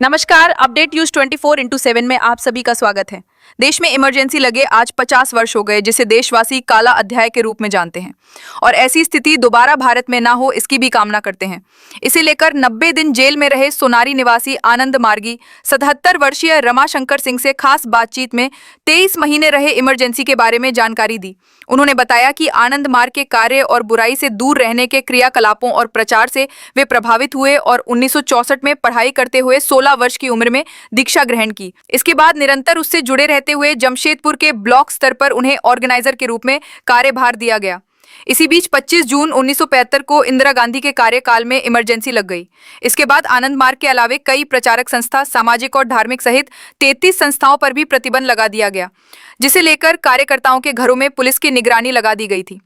नमस्कार, update news 24/7 में आप सभी का स्वागत है। देश में इमरजेंसी लगे आज 50 वर्ष हो गए, जिसे देशवासी काला अध्याय के रूप में जानते हैं और ऐसी स्थिति दोबारा भारत में ना हो, इसकी भी कामना करते हैं। इसे लेकर 90 दिन जेल में रहे सोनारी निवासी आनंद मार्गी 77 वर्षीय रमाशंकर सिंह से खास बातचीत में 23 महीने रहे इमरजेंसी के बारे में जानकारी दी। उन्होंने बताया कि आनंद मार्ग के कार्य और बुराई से दूर रहने के क्रियाकलापों और प्रचार से वे प्रभावित हुए और 1964 में पढ़ाई करते हुए 16 वर्ष की उम्र में दीक्षा ग्रहण की। इसके बाद निरंतर उससे जुड़े रहते हुए जमशेदपुर के ब्लॉक स्तर पर उन्हें ऑर्गेनाइजर के रूप में कार्यभार दिया गया। इसी बीच 25 जून 1975 को इंदिरा गांधी के कार्यकाल में इमरजेंसी लग गई। इसके बाद आनंद मार्ग के अलावे कई प्रचारक संस्था, सामाजिक और धार्मिक सहित 33 संस्थाओं पर भी प्रतिबंध लगा दिया गया, जिसे लेकर कार्यकर्ताओं के घरों में पुलिस की निगरानी लगा दी गई थी।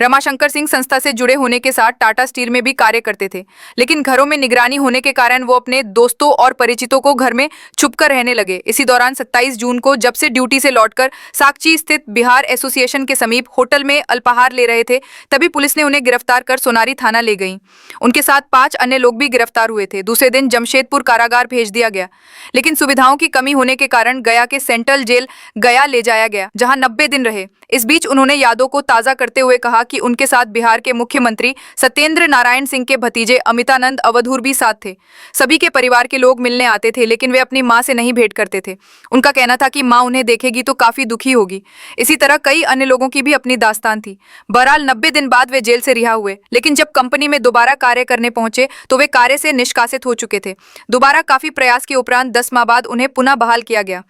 रमाशंकर सिंह संस्था से जुड़े होने के साथ टाटा स्टील में भी कार्य करते थे, लेकिन घरों में निगरानी होने के कारण वो अपने दोस्तों और परिचितों को घर में छुपकर रहने लगे। इसी दौरान 27 जून को जब से ड्यूटी से लौटकर साकची स्थित बिहार एसोसिएशन के समीप होटल में अल्पाहार ले रहे थे, तभी पुलिस ने उन्हें गिरफ्तार कर सोनारी थाना ले गई। उनके साथ 5 अन्य लोग भी गिरफ्तार हुए थे। दूसरे दिन जमशेदपुर कारागार भेज दिया गया, लेकिन सुविधाओं की कमी होने के कारण गया के सेंट्रल जेल गया ले जाया गया, जहां 90 दिन रहे। इस बीच उन्होंने यादों को ताजा करते हुए कहा कि उनके साथ बिहार के मुख्यमंत्री सत्येंद्र नारायण सिंह के भतीजे अमितानंद अवधूर भी साथ थे। सभी के परिवार के लोग मिलने आते थे, लेकिन वे अपनी मां से नहीं भेंट करते थे। उनका कहना था कि मां उन्हें देखेगी तो काफी दुखी होगी। इसी तरह कई अन्य लोगों की भी अपनी दास्तान थी। बहरहाल 90 दिन बाद वे जेल से रिहा हुए, लेकिन जब कंपनी में दोबारा कार्य करने पहुंचे तो वे कार्य से निष्कासित हो चुके थे। दोबारा काफी प्रयास के उपरांत 10 माह बाद उन्हें पुनः बहाल किया गया।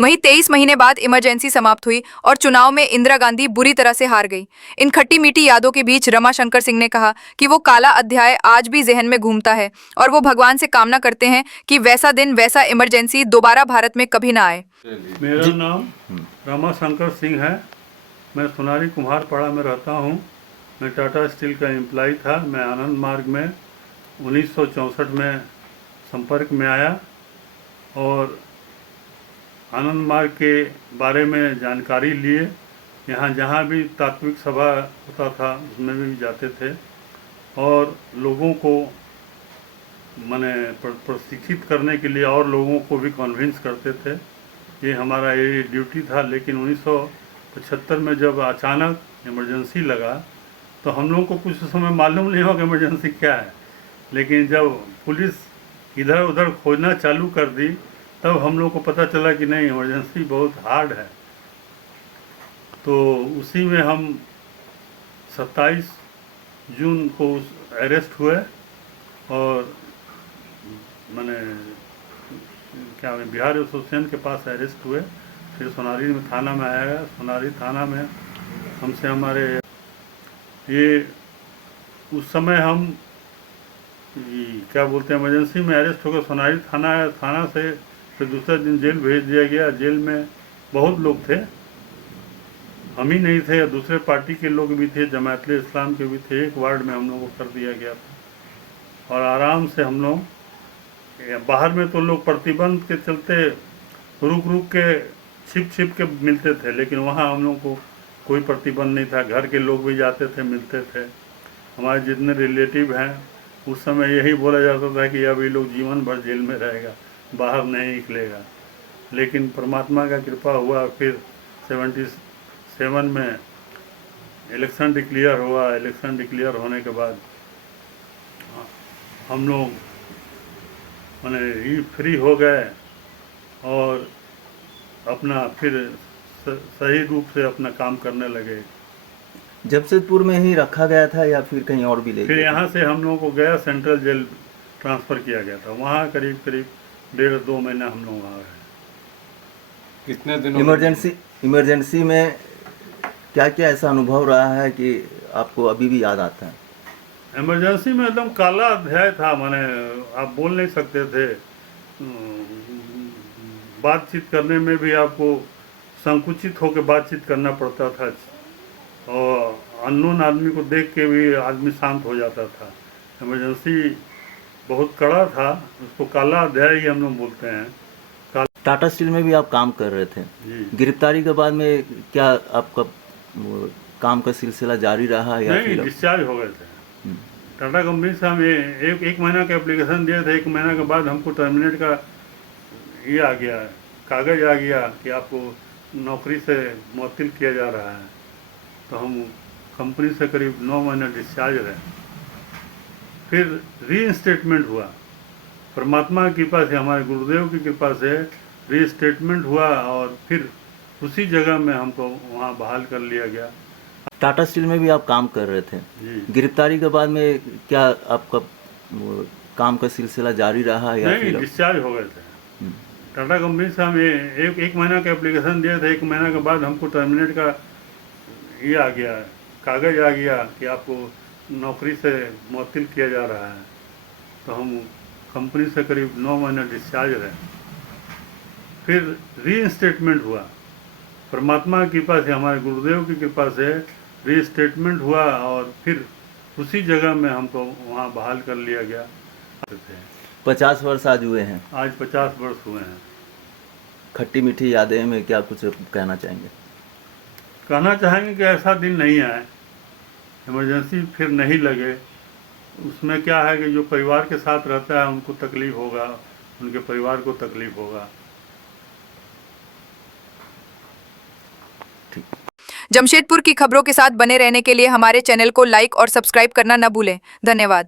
वहीं 23 महीने बाद इमरजेंसी समाप्त हुई और चुनाव में इंदिरा गांधी बुरी तरह से हार गई। इन खट्टी मीठी यादों के बीच रमाशंकर सिंह ने कहा कि वो काला अध्याय आज भी जहन में घूमता है और वो भगवान से कामना करते हैं कि वैसा दिन, वैसा इमरजेंसी दोबारा भारत में कभी ना आए। मेरा नाम रमाशंकर सिंह है। मैं सोनारी कुम्हारपाड़ा में रहता हूँ। मैं टाटा स्टील का एम्प्लॉय था। मैं आनंद मार्ग में 1964 में संपर्क में आया और आनंद मार्ग के बारे में जानकारी लिए। यहाँ जहाँ भी तात्विक सभा होता था उसमें भी जाते थे और लोगों को माने प्रशिक्षित करने के लिए और लोगों को भी कन्विंस करते थे। ये हमारा ये ड्यूटी था। लेकिन 1975 में जब अचानक इमरजेंसी लगा तो हम लोगों को कुछ समय मालूम नहीं हुआ कि इमरजेंसी क्या है। लेकिन जब पुलिस इधर उधर खोजना चालू कर दी तब हम लोग को पता चला कि नहीं, इमरजेंसी बहुत हार्ड है। तो उसी में हम 27 जून को अरेस्ट हुए और मैंने क्या बिहार एसोसिएशन के पास अरेस्ट हुए। फिर सोनारी में थाना में आया गया। सोनारी थाना में हमसे हमारे ये उस समय हम क्या बोलते हैं इमरजेंसी में अरेस्ट हो गए। सोनारी थाना से फिर दूसरे दिन जेल भेज दिया गया। जेल में बहुत लोग थे, हम ही नहीं थे, दूसरे पार्टी के लोग भी थे, जमात इस्लाम के भी थे। एक वार्ड में हम लोगों को कर दिया गया था और आराम से हम लोग बाहर में तो लोग प्रतिबंध के चलते रुक के छिप के मिलते थे, लेकिन वहाँ हम लोग को कोई प्रतिबंध नहीं था। घर के लोग भी जाते थे, मिलते थे। हमारे जितने रिलेटिव हैं उस समय यही बोला जाता था कि अब ये लोग जीवन भर जेल में रहेगा, बाहर नहीं निकलेगा। लेकिन परमात्मा का कृपा हुआ। फिर 77 में इलेक्शन डिक्लेयर हुआ। इलेक्शन डिक्लेयर होने के बाद हम लोग माने फ्री हो गए और अपना फिर सही रूप से अपना काम करने लगे। जमशेदपुर में ही रखा गया था या फिर कहीं और भी ले फिर गए? यहाँ से हम लोगों को गया सेंट्रल जेल ट्रांसफ़र किया गया था। वहाँ करीब 1.5-2 महीना हम लोग वहाँ रहे। कितने दिन इमरजेंसी में क्या क्या ऐसा अनुभव रहा है कि आपको अभी भी याद आता है? इमरजेंसी में एकदम काला अध्याय था। माने आप बोल नहीं सकते थे। बातचीत करने में भी आपको संकुचित होकर बातचीत करना पड़ता था और अननोन आदमी को देख के भी आदमी शांत हो जाता था। इमरजेंसी बहुत कड़ा था। उसको काला अध्याय ही हम लोग बोलते हैं। टाटा स्टील में भी आप काम कर रहे थे। गिरफ्तारी के बाद में क्या आपका काम का सिलसिला जारी रहा या नहीं, फिर डिस्चार्ज हो गए थे। टाटा कंपनी से हम एक महीना का एप्लीकेशन दिए थे। 1 महीना के बाद हमको टर्मिनेट का ये आ गया, कागज़ आ गया कि आपको नौकरी से मुअत्तल किया जा रहा है। तो हम कंपनी से करीब 9 महीने डिस्चार्ज रहे। फिर रीइंस्टेटमेंट हुआ, परमात्मा की कृपा से, हमारे गुरुदेव की कृपा से रीइंस्टेटमेंट हुआ और फिर उसी जगह में हमको वहाँ बहाल कर लिया गया। टाटा स्टील में भी आप काम कर रहे थे। जी गिरफ्तारी के बाद में क्या आपका काम का सिलसिला जारी रहा या नहीं, फिर डिस्चार्ज हो गए थे। टाटा कंपनी से हम एक महीना का एप्लीकेशन दिए थे। 1 महीना के बाद हमको टर्मिनेट का ये आ गया, कागज़ आ गया कि आपको नौकरी से मुअत्तल किया जा रहा है। तो हम कंपनी से करीब 9 महीने डिस्चार्ज रहे। फिर रीइंस्टेटमेंट हुआ, परमात्मा की कृपा से, हमारे गुरुदेव की कृपा से रीइंस्टेटमेंट हुआ और फिर उसी जगह में हमको वहाँ बहाल कर लिया गया। 50 वर्ष आज हुए हैं। आज 50 वर्ष हुए हैं। खट्टी मीठी यादें में क्या कुछ कहना चाहेंगे? कहना चाहेंगे कि ऐसा दिन नहीं आए, इमरजेंसी फिर नहीं लगे। उसमें क्या है कि जो परिवार के साथ रहता है उनको तकलीफ होगा, उनके परिवार को तकलीफ होगा। जमशेदपुर की खबरों के साथ बने रहने के लिए हमारे चैनल को लाइक और सब्सक्राइब करना न भूलें। धन्यवाद।